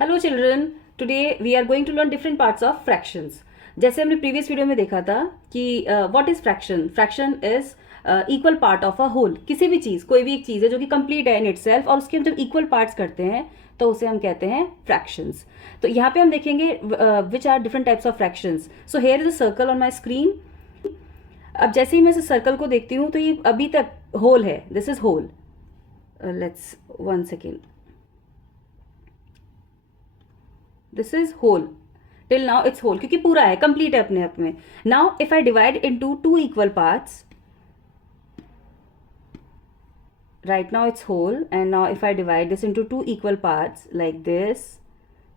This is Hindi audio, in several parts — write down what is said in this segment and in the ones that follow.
Hello children, today we are going to learn different parts of fractions. जैसे हमने प्रीवियस वीडियो में देखा था कि what is fraction. Fraction is equal part of a whole. किसी भी चीज, कोई भी एक चीज है जो कि कंप्लीट है इन इटसेल्फ और उसके हम जब इक्वल पार्ट्स करते हैं तो उसे हम कहते हैं फ्रैक्शंस। तो यहाँ पे हम देखेंगे which are different types of fractions. So here is a circle on my screen. अब जैसे ही मैं इस सर्कल को देखती हूँ तो ये अभी तक होल है, this is whole. Let's one second, this is whole. Till now it's whole क्योंकि पूरा है, कंप्लीट है अपने आप में। Now if I divide into two equal parts, right now it's whole, and now if I divide this into two equal parts like this,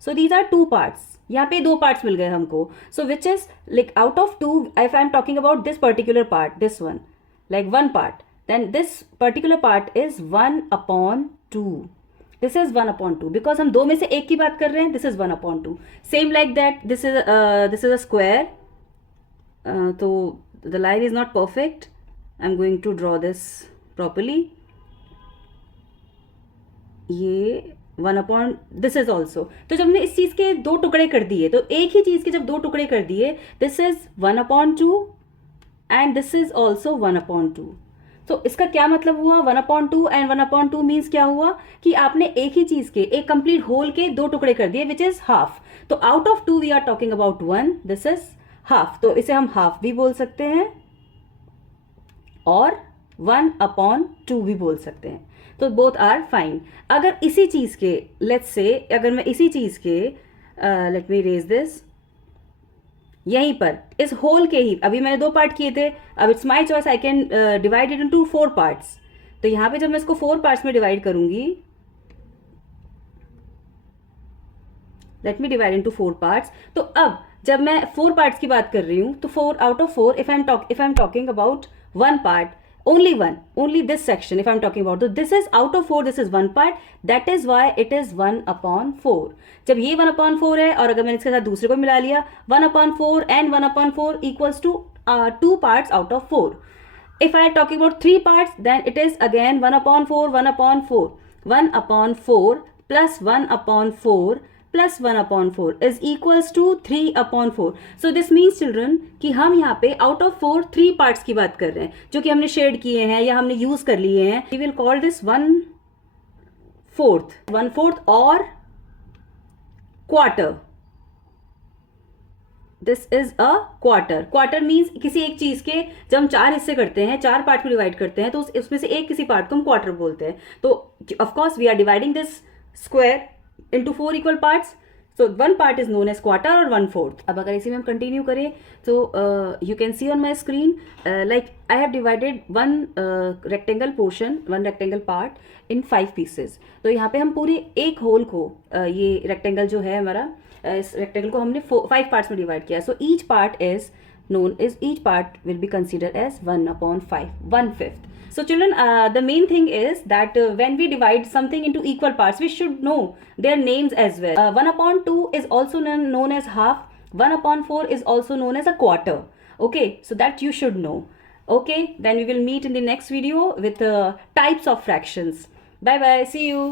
so these are two parts. यहाँ पे दो parts मिल गए हमको. So which is like out of two, if I'm talking about this particular part, this one, like one part, then this particular part is 1 upon 2. This is 1 upon 2 because हम दो में से एक की बात कर रहे हैं. This is 1 upon 2. Same like that. This is a square. तो the line is not perfect. I'm going to draw this properly. ये 1 अपॉन दिस इज ऑल्सो। तो जब हमने इस चीज के दो टुकड़े कर दिए, तो एक ही चीज के जब दो टुकड़े कर दिए, this is 1 upon 2 and this is also 1 upon 2। तो इसका क्या मतलब हुआ? 1 अपॉन 2 एंड 1 अपॉन 2 मीन्स क्या हुआ कि आपने एक ही चीज के, एक कंप्लीट होल के दो टुकड़े कर दिए, विच इज हाफ। तो out of 2 we are talking about 1, this is half. तो इसे हम हाफ भी बोल सकते हैं और 1 अपॉन 2 भी बोल सकते हैं। तो बोथ आर फाइन। अगर इसी चीज के, लेट्स से अगर मैं इसी चीज के, लेट मी रेज दिस, यहीं पर इस होल के ही अभी मैंने दो पार्ट किए थे, अब it's my choice, I can divide it into 4 parts. तो यहां पे जब मैं इसको 4 पार्ट्स में डिवाइड करूंगी, let me divide into 4 parts. तो अब जब मैं 4 पार्ट्स की बात कर रही हूं तो 4 out of 4, if I am talking about one part, only this section if I'm talking about, so this is out of 4, this is one part, that is why it is 1 upon 4. जब ये 1 upon 4 है और अगर मैंने इसके साथ दूसरे को मिला लिया, 1 upon 4 and 1 upon 4 equals to 2 parts out of 4. If I am talking about 3 parts, then it is again 1 upon 4, 1 upon 4, 1 upon 4 plus 1 upon 4 plus 1 upon 4 is equals to 3 upon 4. So this means children कि हम यहाँ पे आउट ऑफ 4 3 पार्ट्स की बात कर रहे हैं जो कि हमने शेड किए हैं या हमने यूज कर लिए हैं. वी विल कॉल दिस 1/4 और quarter. This is a quarter. Quarter means किसी एक चीज के जब हम 4 हिस्से करते हैं, 4 पार्ट में डिवाइड करते हैं, तो उसमें से एक किसी पार्ट को हम क्वार्टर बोलते हैं. तो of course we are dividing this square into 4 equal parts, so one part is known as quarter or 1/4. अब अगर इसी में हम कंटिन्यू करें तो you can see on my screen like I have divided one rectangle portion, one rectangle part in 5 pieces. तो यहाँ पे हम पूरे एक होल को ये रेक्टेंगल जो है हमारा, इस रेक्टेंगल को हमने 5 पार्ट्स में डिवाइड किया. सो each part is known as, each part will be considered as 1/5, 1/5. So children, the main thing is that when we divide something into equal parts, we should know their names as well. 1/2 is also known as half. 1/4 is also known as a quarter. Okay, so that you should know. Okay, then we will meet in the next video with types of fractions. Bye bye. See you.